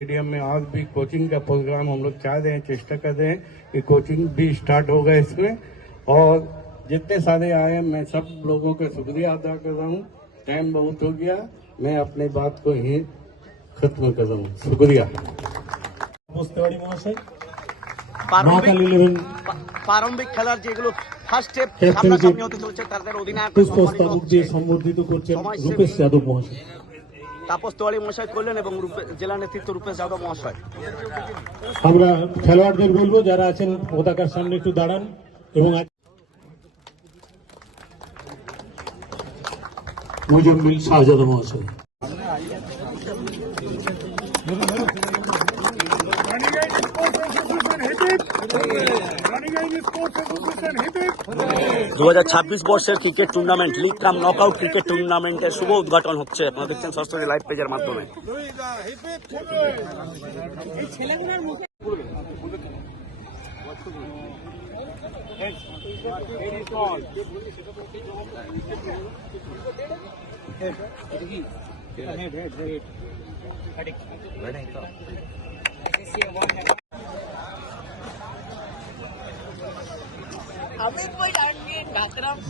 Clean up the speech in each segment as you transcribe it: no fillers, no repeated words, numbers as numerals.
Stadium में आज भी कोचिंग का प्रोग्राम हम लोग चाह रहे हैं, चेष्टा कर रहे हैं कि कोचिंग भी स्टार्ट होगा इसमें। और जितने सारे आए हैं मैं सब लोगों का शुक्रिया अदा कर रहा हूँ। टाइम बहुत हो गया, मैं अपनी बात को ही खत्म कर रहा हूँ। शुक्रिया। প্রারম্ভিক খেলার যেগুলো ফার্স্ট স্টেপ সামনাসামনি হতে চলছে তাদের অধিনায়ক সম্বর্ধিত করছেন রূপেশ যাদব মহাশয়, তাপস তেওয়ারি মহাশয় করলেন এবং জেলা নেতৃত্ব রূপেশ যাদব মহাশয়। আমরা খেলোয়াড়দের বলবো যারা আছেন পতাকার সামনে একটু দাঁড়ান এবং মুজাম্মিল শাহজাদা মহাশয়। দু 2026 বর্ষের ক্রিকেট টুর্নামেন্ট লিগ কাম নকআউট ক্রিকেট টুর্নামেন্টের শুভ উদ্ঘাটন হচ্ছে। আপনারা দেখছেন সরাসরি লাইভ পেজের মাধ্যমে।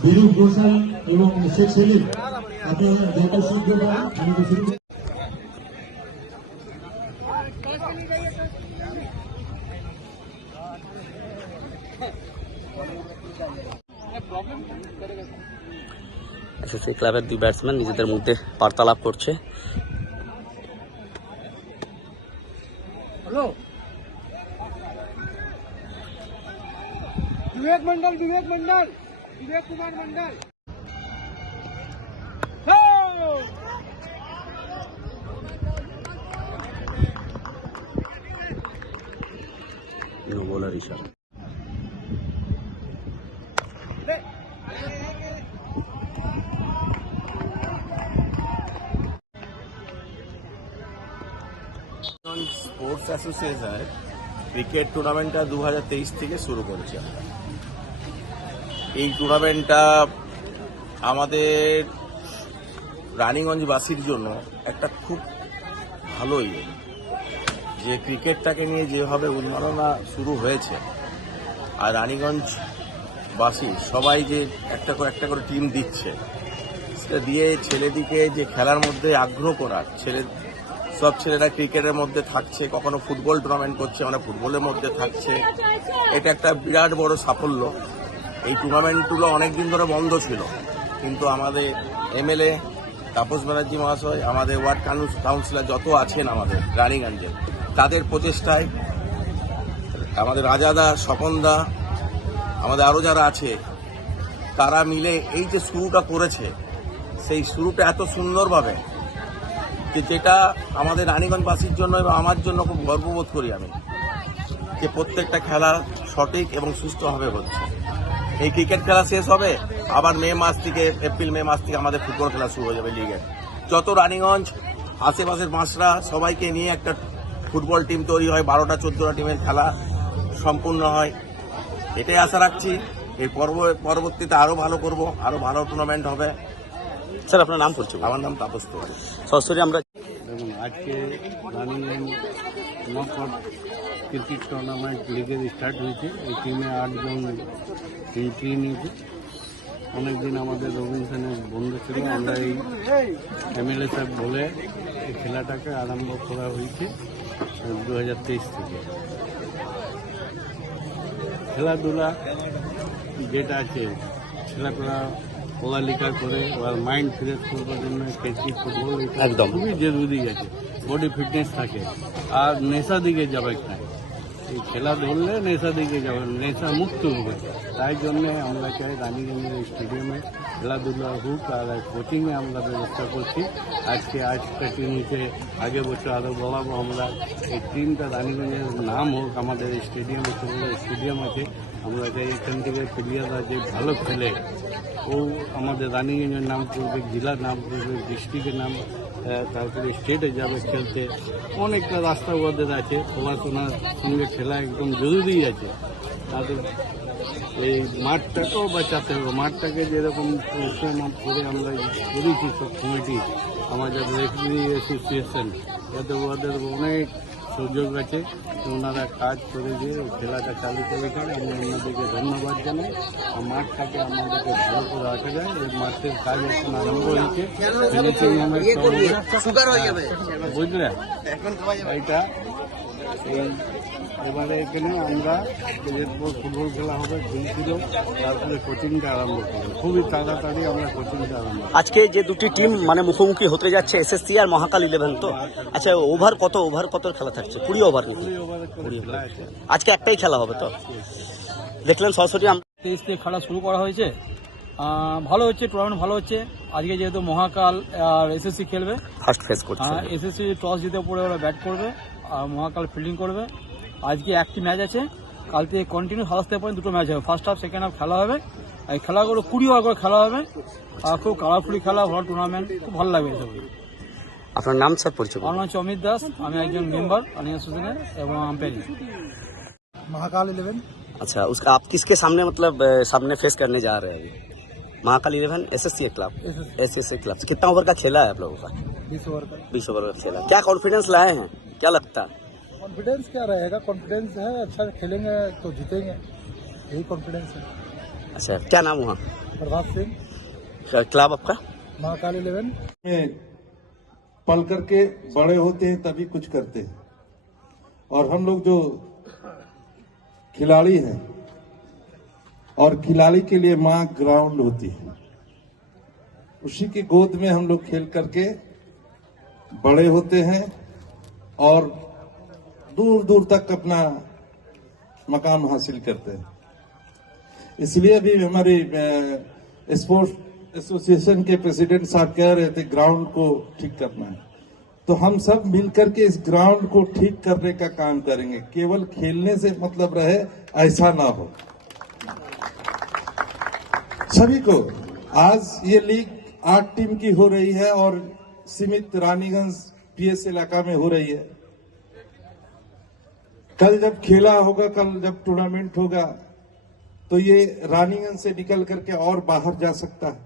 দিলীপ ঘোষাল এবং শেখ সেলিম আপনারা যত শীঘ্র শুরু করুন। এসএসসি ক্লাবের দুই ব্যাটসম্যান নিজেদের মধ্যে বার্তালাপ করছে। विवेक मंडल विवेक कुमार मंडल नो बॉलर इशारा। স্পোর্টস অ্যাসোসিয়েশনের ক্রিকেট টুর্নামেন্টটা 2023 থেকে শুরু করেছি আমরা। এই টুর্নামেন্টটা আমাদের রানীগঞ্জবাসীর জন্য একটা খুব ভালো ইয়ে, যে ক্রিকেটটাকে নিয়ে যেভাবে উন্মাদনা শুরু হয়েছে আর রানীগঞ্জবাসী সবাই যে একটা করে টিম দিচ্ছে, সেটা দিয়ে ছেলেটিকে যে খেলার মধ্যে আগ্রহ করার, সব ছেলেরা ক্রিকেটের মধ্যে থাকছে, কখনো ফুটবল টুর্নামেন্ট করছে, মানে ফুটবলের মধ্যে থাকছে, এটা একটা বিরাট বড় সাফল্য। এই টুর্নামেন্টগুলো অনেকদিন ধরে বন্ধ ছিল, কিন্তু আমাদের এমএলএ তাপস ব্যানার্জি মহাশয়, আমাদের ওয়ার্ড কাউন্সিলর যত আছেন আমাদের রানীগঞ্জের, তাদের প্রচেষ্টায়, আমাদের রাজাদা, স্বপনদা, আমাদের আরও যারা আছে, তারা মিলে এই যে শুরুটা করেছে, সেই শুরুটা এত সুন্দরভাবে, যেটা আমাদের রানীগঞ্জবাসীর জন্য এবং আমার জন্য খুব গর্ববোধ করি আমি, যে প্রত্যেকটা খেলা সঠিক এবং সুস্থভাবে হচ্ছে। এই ক্রিকেট খেলা শেষ হবে, আবার এপ্রিল মে মাস থেকে আমাদের ফুটবল খেলা শুরু হয়ে যাবে লিগের। যত রানীগঞ্জ আশেপাশের মাসরা সবাইকে নিয়ে একটা ফুটবল টিম তৈরি হয়, 12টা 14টা টিমের খেলা সম্পূর্ণ হয়। এটাই আশা রাখছি এই পরবর্তীতে আরও ভালো করব, আরও ভালো টুর্নামেন্ট হবে। স্যার আপনার নাম করছে? আমার নাম তাপস তেওয়ারি। সরাসরি আমরা দেখুন, আজকে রানীগঞ্জ নকআউট ক্রিকেট টুর্নামেন্ট লিগের স্টার্ট হয়েছে। এই টিমে 8 জন এন্ট্রি নিয়েছে। অনেকদিন আমাদের রবিনসনের বন্ধ ছিল, আমরা এই এমএলএ সাহেব বলে এই খেলাটাকে আরম্ভ করা হয়েছে 2023 থেকে। খেলাধুলা যেটা আছে, ছেলেপেলা পড়ালেখা করে ওর মাইন্ড ফ্রেশ করবার জন্য ক্রিকেট ফুটবল একদম খুবই জরুরি আছে। বডি ফিটনেস থাকে, আর নেশা দিকে যাবে না। এই খেলা ধরলে নেশা দিকে যাবে, নেশা মুক্ত হবে। তাই জন্যে আমরা চাই রানীগঞ্জের স্টেডিয়ামে খেলাধুলা হোক, আর কোচিংয়ে আমরা ব্যবস্থা করছি। আজকে টিম হচ্ছে, আগে বছর আরও বলাবো আমরা। এই টিমটা রানীগঞ্জের নাম হোক, আমাদের স্টেডিয়ামে স্টেডিয়াম আছে। আমরা চাই এখান থেকে প্লেয়াররা যে ভালো খেলে, ও আমাদের রানীগঞ্জের নাম করবে, জেলার নাম করবে, ডিস্ট্রিক্টের নাম, তারপরে স্টেটে যাবে খেলতে। অনেকটা রাস্তা ওদের আছে, পড়াশোনার সঙ্গে খেলা একদম জরুরি আছে। তাদের এই মাঠটাকেও বাঁচাতে হবে। মাঠটাকে যেরকম পরিশ্রম করে আমরা করেছি সব কমিটি, আমাদের রেফারি অ্যাসোসিয়েশন, যাতে ওদের অনেক সুযোগ আছে তো ওনারা কাজ করে দিয়ে খেলাটা চালু করেছেন। আমি ওনাদেরকে ধন্যবাদ জানাই। আর মাঠটাকে আমাদেরকে ভালো করে রাখা যায়। এই মাঠের কাজ এখন আরম্ভ হয়েছে, ফিনিশিং বুঝলে এইটা এবারে এখানে আমরা এরপর ফুটবল খেলা হবে, খেলছিল, তারপরে কোচিংটা আরম্ভ করবো। খুবই তাড়াতাড়ি আমরা কোচিংটা আরম্ভ করবো। আজকে যে দুটি টিম মানে মুখোমুখি হতে যাচ্ছে এসএসসি আর মহাকাল 11, তো আচ্ছা ওভার কত খেলা থাকছে? 20 ওভার নাকি? 20 ওভারের করে খেলা আছে। আজকে একটাই খেলা হবে তো? দেখলেন সরাসরি 23 থেকে খেলা শুরু করা হয়েছে। ভালো হচ্ছে, টুর্নামেন্ট ভালো হচ্ছে। আজকে যেহেতু মহাকাল আর এসএসসি খেলবে, ফার্স্ট ফেজ করছে। এসএসসি টস জিতে পড়ে ওরা ব্যাট করবে আর মহাকাল ফিল্ডিং করবে। আজকে একটি ম্যাচ আছে, কাল থেকে কন্টিনিউ 7 থেকে পর্যন্ত 2টো ম্যাচ হবে। ফার্স্ট হাফ সেকেন্ড হাফ খেলা হবে। এই খেলাগুলো 20 ওভার করে খেলা হবে। আর খুব কালারফুলি খেলা, ভালো টুর্নামেন্ট, খুব ভালো লাগবে এসব। আপনার নাম স্যার পরিচয়? আমার নাম হচ্ছে অমিত দাস, আমি একজন মেম্বার রানিং অ্যাসোসিয়েশনের এবং আম্পায়ারিং। महाकाल 11 अच्छा, उसका आप किसके सामने मतलब सामने फेस करने जा रहे हैं अभी? Mahakal 11 SSC club. SSC club कितना ओवर का खेला है आप लोगों का? 20 ओवर का। 20 ओवर का खेला। क्या कॉन्फिडेंस लाए हैं, क्या लगता है? कॉन्फिडेंस क्या रहेगा? कॉन्फिडेंस है, अच्छा खेलेंगे तो जीतेंगे, यही कॉन्फिडेंस है। अच्छा, क्या नाम हुआ? प्रभात सिंह, क्लब आपका? महाकाल 11। में पल करके बड़े होते हैं तभी कुछ करते हैं। और हम लोग जो खिलाड़ी हैं और खिलाड़ी के लिए मां ग्राउंड होती है, उसी की गोद में हम लोग खेल करके बड़े होते हैं और दूर दूर तक अपना मकाम हासिल करते हैं। इसलिए भी हमारी स्पोर्ट्स एसोसिएशन के प्रेसिडेंट साहब कह रहे थे ग्राउंड को ठीक करना है, तो हम सब मिलकर के इस ग्राउंड को ठीक करने का काम करेंगे। केवल खेलने से मतलब रहे ऐसा ना हो। सभी को आज ये लीग 8 टीम की हो रही है और सीमित रानीगंज पीएस इलाका में हो रही है। कल जब खेला होगा, कल जब टूर्नामेंट होगा, तो ये रानीगंज से निकल करके और बाहर जा सकता है।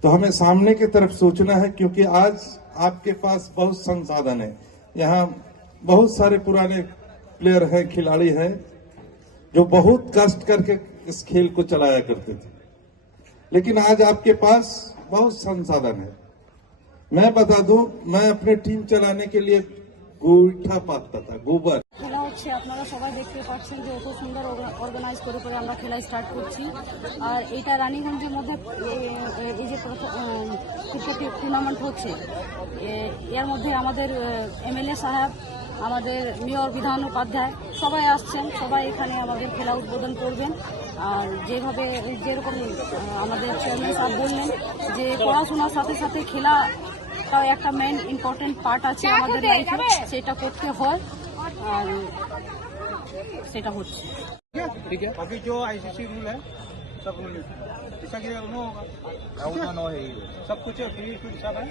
तो हमें सामने की तरफ सोचना है, क्योंकि आज आपके पास बहुत संसाधन है। यहाँ बहुत सारे पुराने प्लेयर हैं, खिलाड़ी हैं, जो बहुत कष्ट करके इस खेल को चलाया करते थे, लेकिन आज आपके पास बहुत संसाधन है। मैं बता दूं, मैं अपने टीम चलाने के लिए গোইঠা পাততা था, গোবর। খেলা হচ্ছে, আপনারা সবাই দেখতে পাচ্ছেন যে অত সুন্দর অর্গানাইজ করে করে আমরা খেলা স্টার্ট করছি। আর এইটা রানীগঞ্জের মধ্যে এই যে ক্রিকেট টুর্নামেন্ট হচ্ছে, এর মধ্যে আমাদের এমএলএ সাহেব, আমাদের মেয়র বিধান উপাধ্যায় সবাই আসছেন। সবাই এখানে আমাদের খেলা উদ্বোধন করবেন। আর যেরকম আমাদের চেয়ারম্যান সাহেব বললেন যে পড়াশোনার সাথে সাথে খেলা তাও একটা মেন ইম্পর্টেন্ট পার্ট আছে আমাদের লাইফে, সেটা করতে হয় আর সেটা হচ্ছে। ठीक है, अभी जो आईसीसी रूल है सब रूल ऐसा कि नो होगा, नो है, सब कुछ फ्री टू सब है।